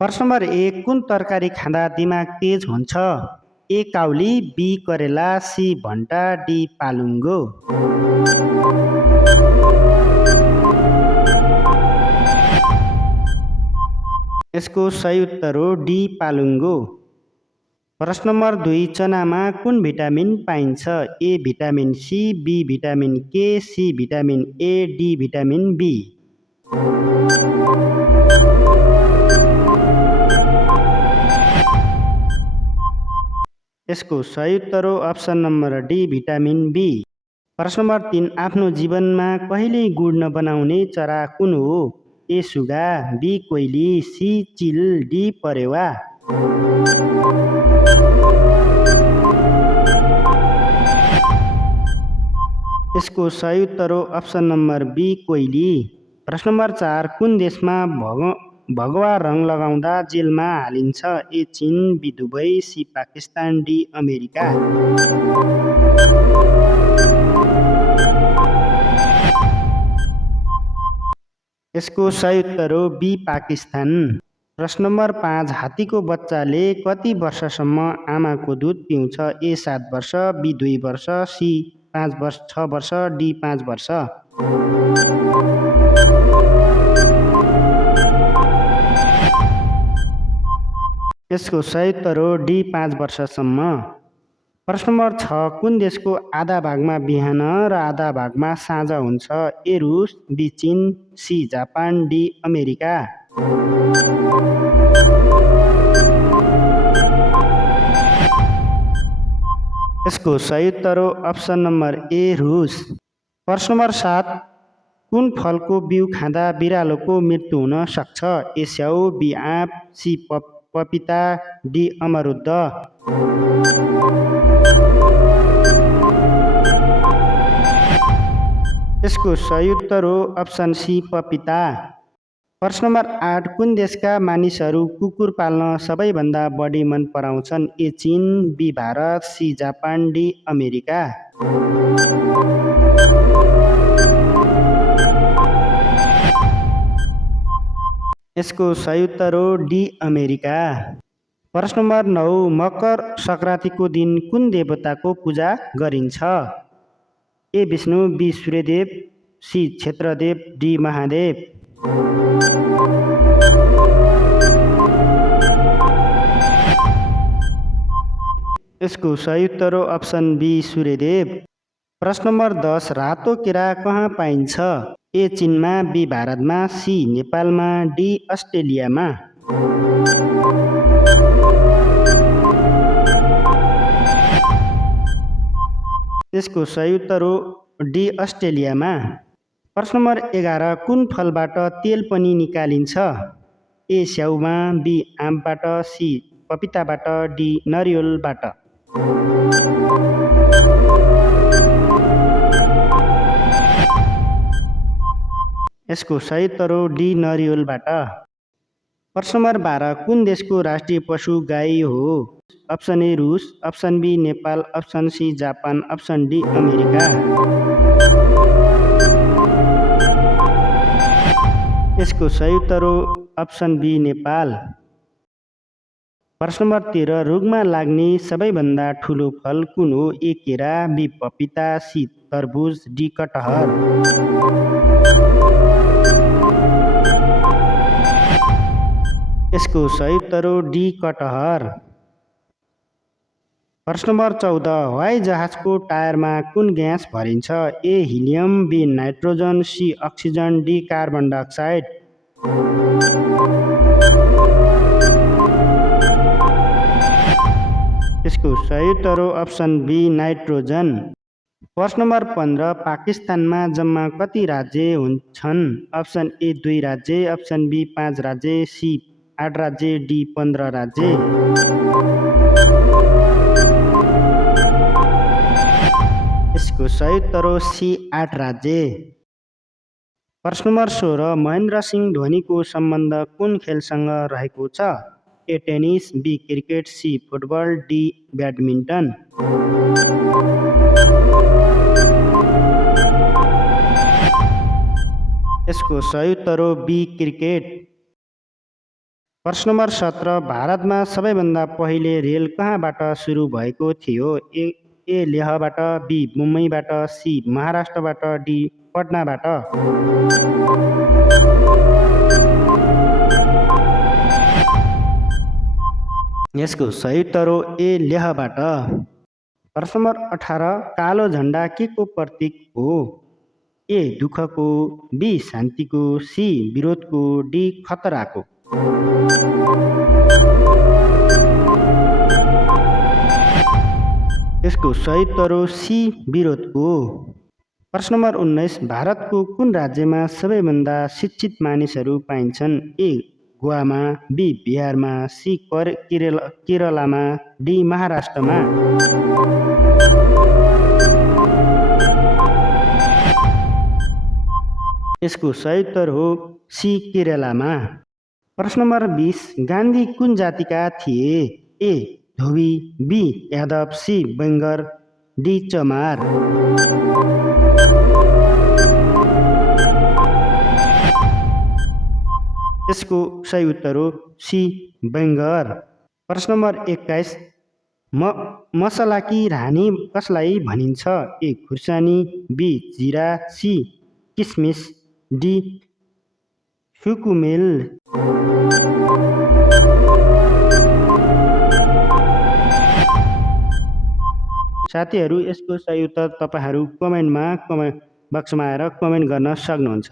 प्रश्न नम्बर 1 कुन तरकारी खाँदा दिमाग तेज हुन्छ? ए काउली, बी करेला, सी भन्टा, डी पालुङ्गो। यसको सही उत्तर हो डी पालुङ्गो। प्रश्न नम्बर 2 चनामा कुन भिटामिन पाइन्छ? A vitamin C, B vitamin K, C vitamin A, D vitamin B. यसको सही उत्तर हो option number D vitamin B. प्रश्न नम्बर 3 आफ्नो जीवनमा कहिल्यै गुड नबनाउने चरा कुन हो? ए सुगा, बी कोइली, सी चिल, डी परेवा। यसको सही उत्तर हो अप्सन नम्बर बी कोइली। प्रश्न नम्बर 4 कुन देशमा भगवा रङ लगाउँदा जेलमा हालिन्छ? ए चीन, B Dubai, C Pakistan, D America. यसको सही उत्तर हो बी पाकिस्तान। प्रश्न नम्बर 5 हात्तीको बच्चाले कति वर्षसम्म आमाको दुध पिउँछ? ए 7 वर्ष, बी 2 वर्ष, सी 6 वर्ष, डी 5 वर्ष। यसको सही उत्तर हो डी 5 वर्षसम्म। प्रश्न नम्बर 6 कुन देशको आधा भागमा बिहान र आधा भागमा साँझ हुन्छ? ए रुस, बी चीन, सी जापान, डी अमेरिका। यसको सही उत्तर हो अप्सन नम्बर ए रुस। प्रश्न नम्बर 7 कुन फलको बिउ खाँदा बिरालोको मृत्यु हुन सक्छ? ए स्याउ, बी आँप, सी पपिता, डी अमरुद्ध। यसको सही उत्तर हो अप्सन सी पपिता। प्रश्न नम्बर 8 कुन देशका मानिसहरू कुकुर पाल्न सबैभन्दा बढी मन पराउँछन्? ए चीन, B Bharat, C Japan, D America. यसको सही उत्तर हो डी अमेरिका। प्रश्न नम्बर 9 मकर सङ्क्रान्तिको दिन कुन देवताको पूजा गरिन्छ? A Vishnu, B Suryadev, C Kshetradev, D Mahadev. यसको सही उत्तर हो अप्सन बी सूर्यदेव। प्रश्न नम्बर 10 रातो केरा कहाँ पाइन्छ? ए चीनमा, बी भारतमा, सी नेपालमा, डी अस्ट्रेलियामा। यसको सही उत्तर हो डी अस्ट्रेलियामा। प्रश्न नम्बर 11 कुन फलबाट तेल पनि निकालिन्छ? ए स्याउमा, बी आँपबाट, सी पपिताबाट, डी नरिवलबाट। यसको सही उत्तर हो डी नरिवलबाट। प्रश्न नम्बर 12 कुन देशको राष्ट्रिय पशु गाई हो? अप्सन ए रुस, option B Nepal, option C Japan, option D America. यसको सही उत्तर हो अप्सन बी नेपाल। प्रश्न नम्बर 13 रुखमा लाग्ने सबैभन्दा ठुलो फल कुन हो? ए केरा, बी पपिता, सी तरबुज, डी कटहर। यसको सही उत्तर हो डी कटहर। प्रश्न नम्बर 14 हवाई जहाजको टायरमा कुन ग्यास भरिन्छ? A helium, B nitrogen, C oxygen, D carbon dioxide. यसको सही उत्तर हो अप्सन बी नाइट्रोजन। प्रश्न नम्बर 15 पाकिस्तानमा जम्मा कति राज्य हुन्छन्? अप्सन ए 2 राज्य, अप्सन बी 5 राज्य, सी 8 राज्य, डी 15 राज्य। यसको सही उत्तर हो सी 8 राज्य। प्रश्न नम्बर 16 महेन्द्र सिंह धोनीको सम्बन्ध कुन खेलसँग रहेको छ? A tennis, B cricket, C football, D badminton. यसको सही उत्तर हो बी क्रिकेट। प्रश्न नम्बर 17 भारतमा सबैभन्दा पहिले रेल कहाँबाट सुरु भएको थियो? ए लेहबाट, बी मुम्बईबाट, सी महाराष्ट्रबाट, डी पटनाबाट। यसको सही उत्तर हो ए लेहबाट। प्रश्न नम्बर 18 कालो झण्डा के को प्रतीक हो? ए दुःखको, बी शान्तिको, सी विरोधको, डी खतराको। यसको सही उत्तर हो सी विरोधको। प्रश्न नम्बर 19 भारतको कुन राज्यमा सबैभन्दा शिक्षित मानिसहरू पाइन्छन्? ए गोवामा, बी बिहारमा, सी केरलामा, डी महाराष्ट्रमा। यसको सही उत्तर हो सी केरलामा। प्रश्न नम्बर 20 गान्धी कुन जातिका थिए? ए धोबी, बी यादव, सी बङ्गर, डी चमार। यसको सही उत्तर हो सी बङ्गर। प्रश्न नम्बर 21 मसलाकी रानी कसलाई भनिन्छ? ए खुर्सानी, बी जिरा, सी किसमिस, डी सुकुमेल। साथीहरू यसको सही उत्तर तपाईहरू कमेन्ट बक्समा आएर कमेन्ट गर्न सक्नुहुन्छ।